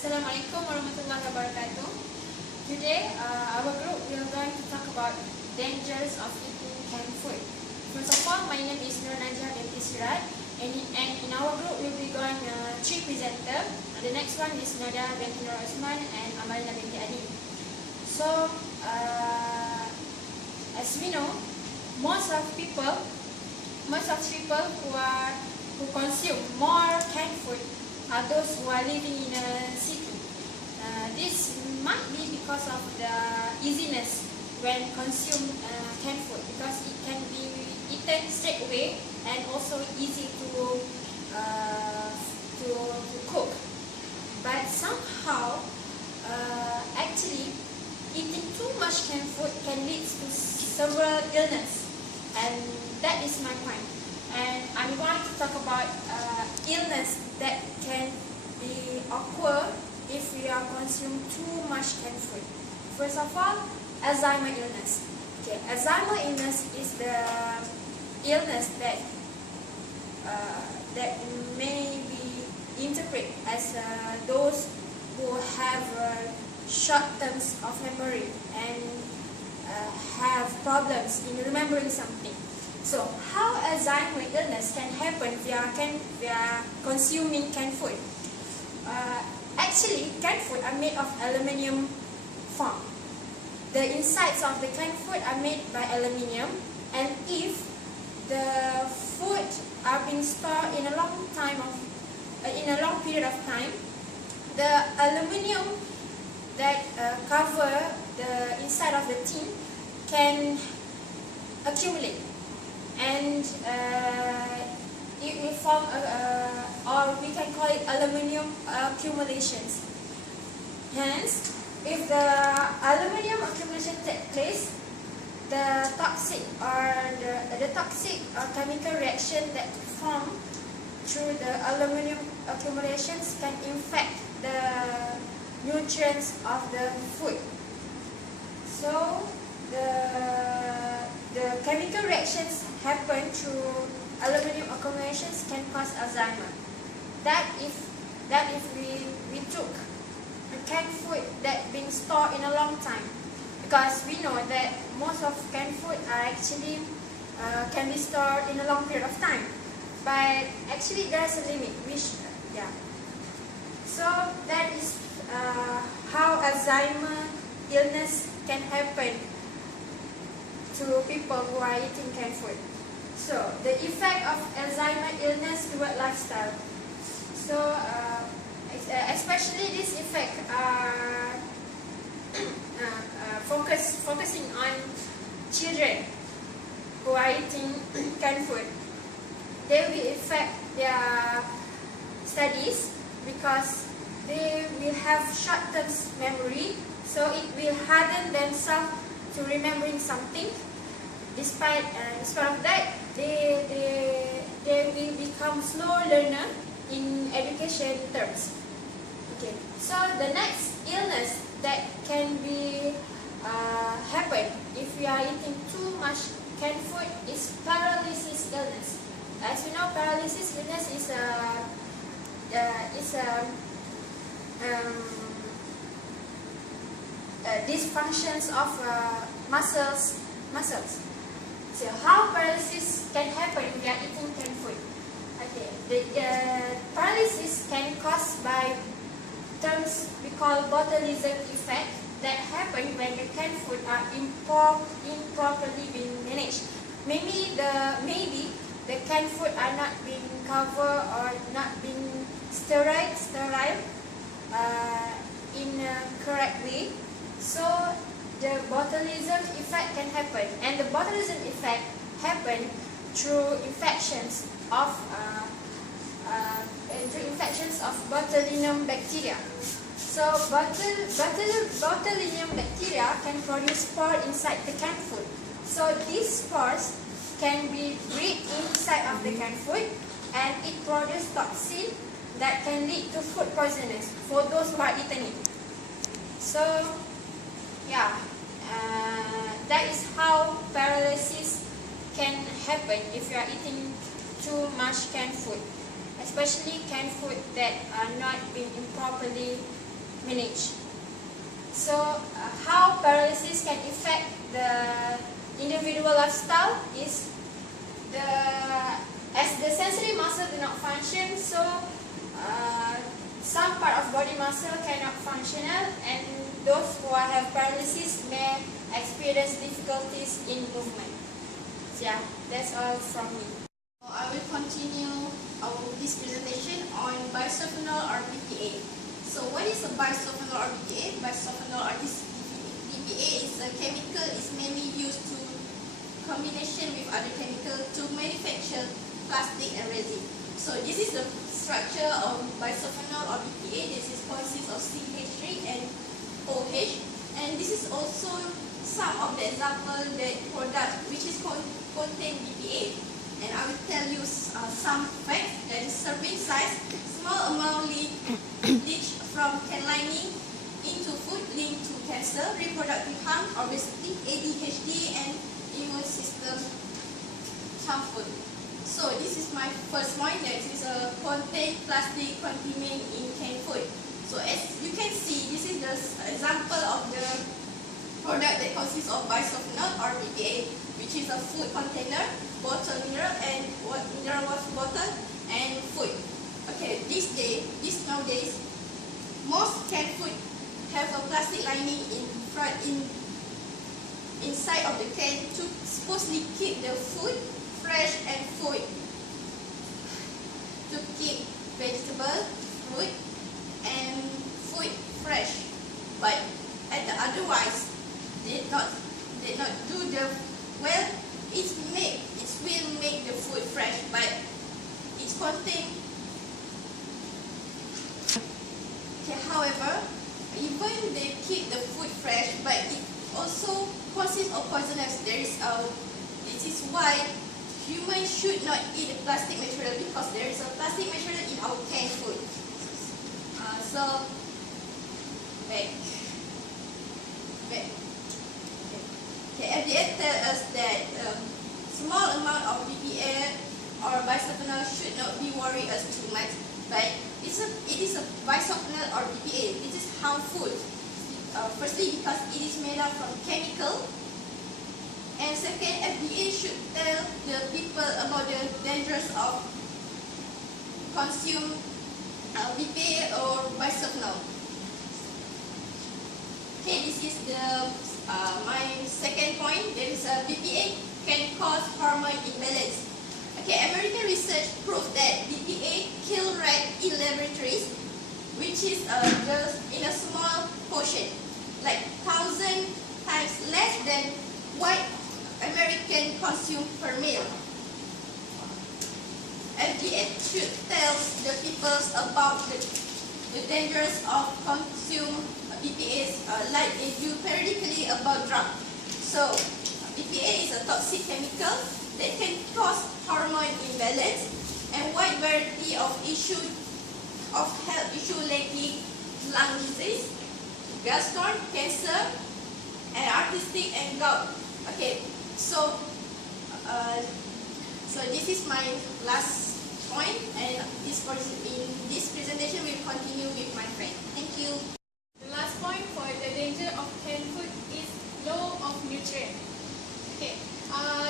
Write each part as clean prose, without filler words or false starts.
Assalamualaikum warahmatullahi wabarakatuh. Today, our group we are going to talk about dangers of eating canned food. First of all, my name is Nur Najah binti Sirat, and in our group we will be going three presenters. The next one is Nada binti Nur Osman and Amalina binti Ali. So, as we know, most of people who consume more canned food are those who are living in a city. This might be because of the easiness when consume canned food, because it can be eaten straight away and also easy to cook. But somehow, actually, eating too much canned food can lead to several illness, and that is my point. And I'm going to talk about illness that can be occur if we are consuming too much canned food. First of all, Alzheimer illness. Okay, Alzheimer illness is the illness that may be interpreted as those who have short terms of memory and have problems in remembering something. So, how Alzheimer illness can happen via consuming canned food? Actually, canned food are made of aluminium foam. The insides of the canned food are made by aluminium, and if the food are being stored in a long period of time, the aluminium that cover the inside of the tin can accumulate, and it will form or we can call it aluminium accumulations. Hence, if the aluminium accumulation takes place, the toxic chemical reaction that form through the aluminium accumulations can infect the nutrients of the food. So the chemical reactions happen through aluminium accumulations can cause Alzheimer. That if we took a canned food that been stored in a long time, because we know that most of canned food are actually can be stored in a long period of time, but actually there's a limit. So that is how Alzheimer illness can happen to people who are eating canned food. So, the effect of Alzheimer illness toward lifestyle. So, especially this effect are focusing on children who are eating canned food. They will affect their studies because they will have short-term memory, so it will harden themselves to remembering something. Despite of that, they will become slow learner in education terms. Okay, so the next illness that can be happen if we are eating too much canned food is paralysis illness. As we know, paralysis illness is dysfunctions of muscles. So how paralysis can happen if we are eating canned food? Okay, the paralysis can caused by terms we call botulism effect that happen when the canned food are improperly being managed. Maybe the canned food are not being covered or not being sterile in a correct way. So the botulism effect can happen, and the botulism effect happen through infections of botulinum bacteria. So botulinum bacteria can produce spores inside the canned food. So these spores can be breed inside of the canned food, and it produces toxin that can lead to food poisonous for those who are eating it. So yeah, that is how paralysis can happen if you are eating too much canned food, especially canned food that are not being improperly manage. So, how paralysis can affect the individual lifestyle is as the sensory muscle do not function, so some part of body muscle cannot functional, and those who have paralysis may experience difficulties in movement. So yeah, that's all from me. I will continue this presentation on bisulfonol or BPA. So what is a bisulfonol or BPA? Bisulfonol or BPA is a chemical is mainly used to combination with other chemicals to manufacture plastic and resin. So this is the structure of bisulfonol or BPA. This is consists of CH3 and OH, and this is also some of the example that product which is contain BPA. And I will tell you some facts. That is serving size, small amount leach from can lining into food linked to cancer, reproductive harm, obesity, ADHD, and immune system harmful. So this is my first point, that is a contain plastic contaminant in canned food. So as you can see, this is the example of the product that consists of bisulfonol or BPA, which is a food container, bottle mineral and mineral water bottle, and food. Okay, nowadays, most canned food have a plastic lining inside of the can to supposedly keep the food fresh and food, to keep vegetable, fruit, and food fresh. But otherwise, did not do the well. It will make the food fresh, but it contain. Okay, however, even they keep the food fresh, but it also consists of poisonous. This is why humans should not eat plastic material, because there is a plastic material in our canned food. FDA tells us that small amount of BPA or bisulfonol should not be worry us too much, but it is a bisulfonol or BPA. It is harmful. Firstly, because it is made up from chemical, and second, FDA should tell the people about the dangers of consume BPA or bisulfonol. Okay, this is my second point. There is a BPA can cause hormone imbalance. Okay, American research proved that BPA kill rat in laboratories, which is just in a small portion, like 1,000 times less than what American consume per meal. FDA should tell the people about the dangers of consume BPAs, like they do periodically about drug. So BPA is a toxic chemical that can cause hormone imbalance and wide variety of health issue like lung disease, gallstone, cancer, and arthritis and gout. Okay, so this is my last point, and in this presentation we will continue with my friend. Thank you. The last point for the danger of canned food is low of nutrient. Okay,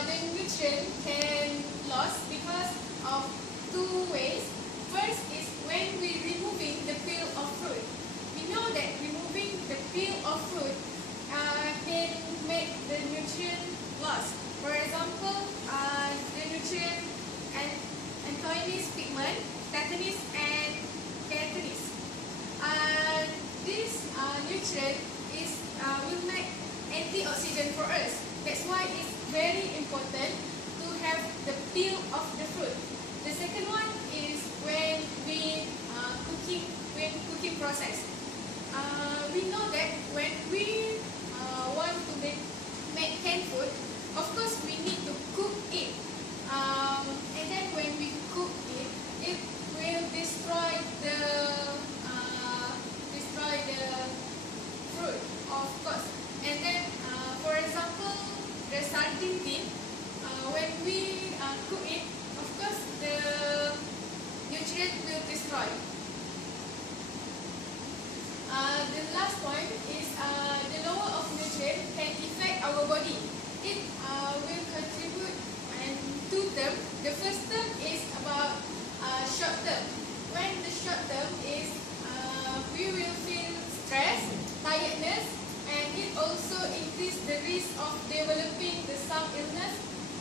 the nutrient can lost because of two ways. First is when we removing the peel of fruit. We know that removing the peel of fruit can make the nutrient lost. For example, the nutrient anthoianins pigment, catechins, and catechols. This nutrient will make antioxidant for us. That's why it's very important to have the peel of the fruit. The second one is when cooking process. We know that when we want to make canned food, of course we need to cook it. And then when we cook it, it will destroy the fruit, of course. And then, for example, the sardine tin, when we cook it, of course the nutrient will destroy. last point is the lower of nutrient can affect our body. It will contribute and two term. The first term is about short term. When the short term is we will feel stress, tiredness, and it also increase the risk of developing some illness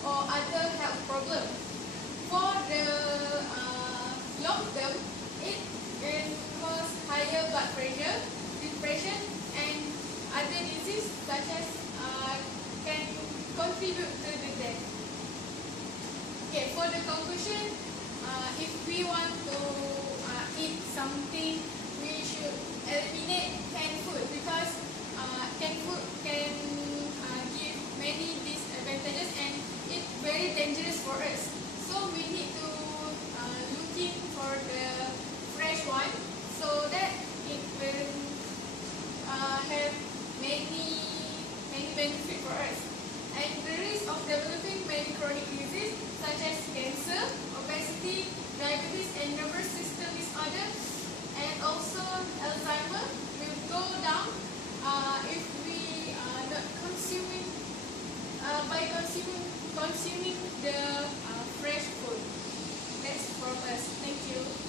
or other health problem. For the long term, it can cause higher blood pressure, depression, and other disease such as can contribute to the death. Okay, for the conclusion, if we want to eat something, we should eliminate canned food because canned food can give many disadvantages and it's very dangerous for us. So we need to looking for the fresh one so that it will have many benefits for us. And the risk of developing many chronic diseases such as cancer, obesity, diabetes, and nervous system disorder, and also Alzheimer will go down if we are not consuming by consuming the fresh food. That's from us. Thank you.